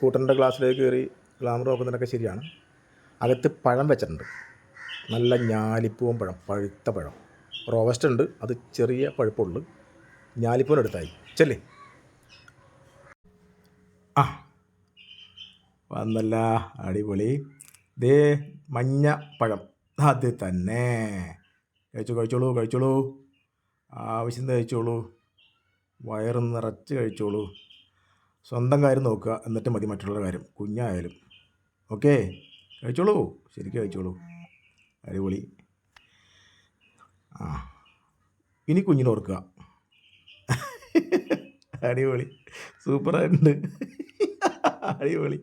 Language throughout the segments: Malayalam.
സ്കൂട്ടറിൻ്റെ ഗ്ലാസ്സിലേക്ക് കയറി ഗ്ലാമർ നോക്കുന്നതിനൊക്കെ ശരിയാണ്. അകത്ത് പഴം വെച്ചിട്ടുണ്ട്, നല്ല ഞാലിപ്പൂവൻ പഴം, പഴുത്ത പഴം. റോബസ്റ്റ് ഉണ്ട്, അത് ചെറിയ പഴുപ്പുള്ളു. ഞാലിപ്പൂവൻ എടുത്തായി ചെല്ലേ. ആ വന്നല്ല, അടിപൊളി. ദേ മഞ്ഞ പഴം, അത് തന്നെ. കഴിച്ചോളൂ, ആവശ്യം കഴിച്ചോളൂ, വയറ് നിറച്ച് കഴിച്ചോളൂ. സ്വന്തം കാര്യം നോക്കുക, എന്നിട്ട് മതി മറ്റുള്ളവരുടെ കാര്യം, കുഞ്ഞായാലും. ഓക്കെ, കഴിച്ചോളൂ, ശരിക്കും കഴിച്ചോളൂ. അടിപൊളി. ഇനി കുഞ്ഞിനെ ഓർക്കുക. അടിപൊളി, സൂപ്പറായിട്ടുണ്ട്. അടിപൊളി.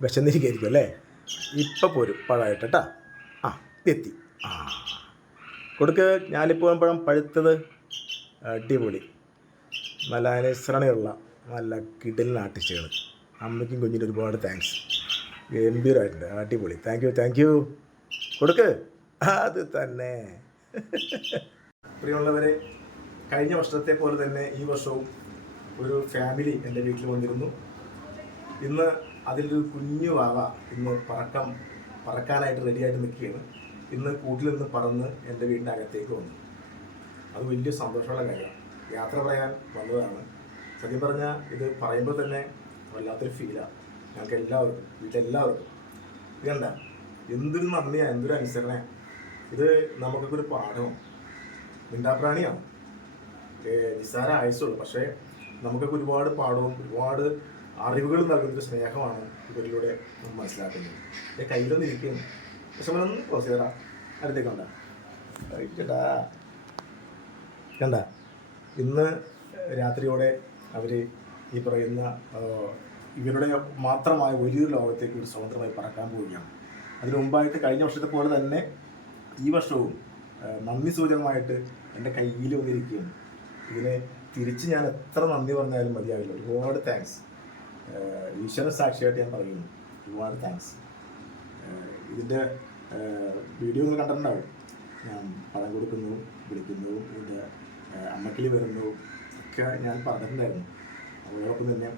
വിശന്നിരിക്കും അല്ലേ? ഇപ്പം പോരും പഴമായിട്ട് കേട്ടാ. എത്തി. കൊടുക്ക് ഞാലിപ്പൂവൻ പഴം പഴുത്തത്. അടിപൊളി, നല്ല അനുസരണയുള്ള നല്ല കിടിലൻ ആർട്ടിസ്റ്റുകൾ. അമ്മയ്ക്കും കുഞ്ഞിന് ഒരുപാട് താങ്ക്സ്. ഗംഭീരമായിട്ടുണ്ട്, അടിപൊളി. Thank you. കൊടുക്ക്, അത് തന്നെ. പ്രിയമുള്ളവരെ, കഴിഞ്ഞ വർഷത്തെ പോലെ തന്നെ ഈ വർഷവും ഒരു ഫാമിലി എൻ്റെ വീട്ടിൽ വന്നിരുന്നു. ഇന്ന് അതിലൊരു കുഞ്ഞു വാവ ഇന്ന് പറക്കാനായിട്ട് റെഡിയായിട്ട് നിൽക്കുകയാണ്. ഇന്ന് കൂട്ടിൽ നിന്ന് പറന്ന് എൻ്റെ വീടിൻ്റെ അകത്തേക്ക് വന്നു. അത് വലിയ സന്തോഷമുള്ള കാര്യമാണ്. യാത്ര പറയാൻ വന്നതാണ്. സത്യം പറഞ്ഞാൽ ഇത് പറയുമ്പോൾ തന്നെ വല്ലാത്തൊരു ഫീലാണ് ഞങ്ങൾക്ക് എല്ലാവർക്കും, വീട്ടിലെല്ലാവർക്കും. ഇത് കണ്ട, എന്തൊരു നന്ദിയാണ്, എന്തൊരു അനുസരണയാണ്. ഇത് നമുക്കൊക്കെ ഒരു പാഠവും. മിണ്ടാപ്രാണിയാണ്, നിസ്സാര ആയുസുള്ളൂ. പക്ഷേ നമുക്കൊക്കെ ഒരുപാട് പാഠവും ഒരുപാട് അറിവുകൾ നൽകുന്നൊരു സ്നേഹമാണ് ഇവരിലൂടെ നമ്മൾ മനസ്സിലാക്കുന്നത്. എൻ്റെ കയ്യിലൊന്നും ഇരിക്കുന്നു, പക്ഷെ നമ്മളൊന്ന് ക്ലോസ് ചെയ്തടാ. അടുത്തേക്ക് കണ്ട ഇന്ന് രാത്രിയോടെ അവർ ഈ പറയുന്ന ഇവരുടെ മാത്രമായ വലിയൊരു ലോകത്തേക്ക് ഒരു സ്വതന്ത്രമായി പറക്കാൻ പോവുകയാണ്. അതിനു മുമ്പായിട്ട് കഴിഞ്ഞ വർഷത്തെ പോലെ തന്നെ ഈ വർഷവും നന്ദി സൂചകമായിട്ട് എൻ്റെ കയ്യിൽ വന്നിരിക്കുകയാണ്. ഇതിനെ തിരിച്ച് ഞാൻ എത്ര നന്ദി പറഞ്ഞാലും മതിയാവില്ല. ഒരുപാട് താങ്ക്സ്. ഈശ്വര സാക്ഷിയായിട്ട് ഞാൻ പറയുന്നു, ഒരുപാട് താങ്ക്സ്. ഇതിൻ്റെ വീഡിയോ ഒന്ന് കണ്ടിട്ടുണ്ടാവും. ഞാൻ പണം കൊടുക്കുന്നതും വിളിക്കുന്നതും ഇതിൻ്റെ അമ്മക്കിളി വരുന്നതും ഒക്കെ ഞാൻ പറഞ്ഞിട്ടുണ്ടായിരുന്നു. അതോടൊപ്പം തന്നെ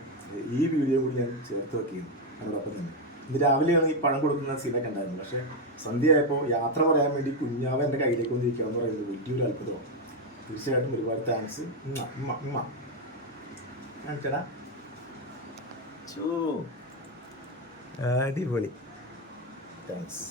ഈ വീഡിയോ കൂടി ഞാൻ ചേർത്ത് വയ്ക്കുകയും അതോടൊപ്പം തന്നെ ഇന്ന് രാവിലെയാണ് ഈ പണം കൊടുക്കുന്ന സീനൊക്കെ ഉണ്ടായിരുന്നു. പക്ഷേ സന്ധ്യയായപ്പോൾ യാത്ര പറയാൻ വേണ്ടി കുഞ്ഞാവ എൻ്റെ കയ്യിലേക്ക് വന്നിരിക്കുക എന്ന് പറയുന്നത് വലിയൊരു അത്ഭുതമാണ്. തീർച്ചയായിട്ടും ഒരുപാട് താങ്ക്സ്. ചേട്ടാ അടിപൊളി, താങ്ക്സ്.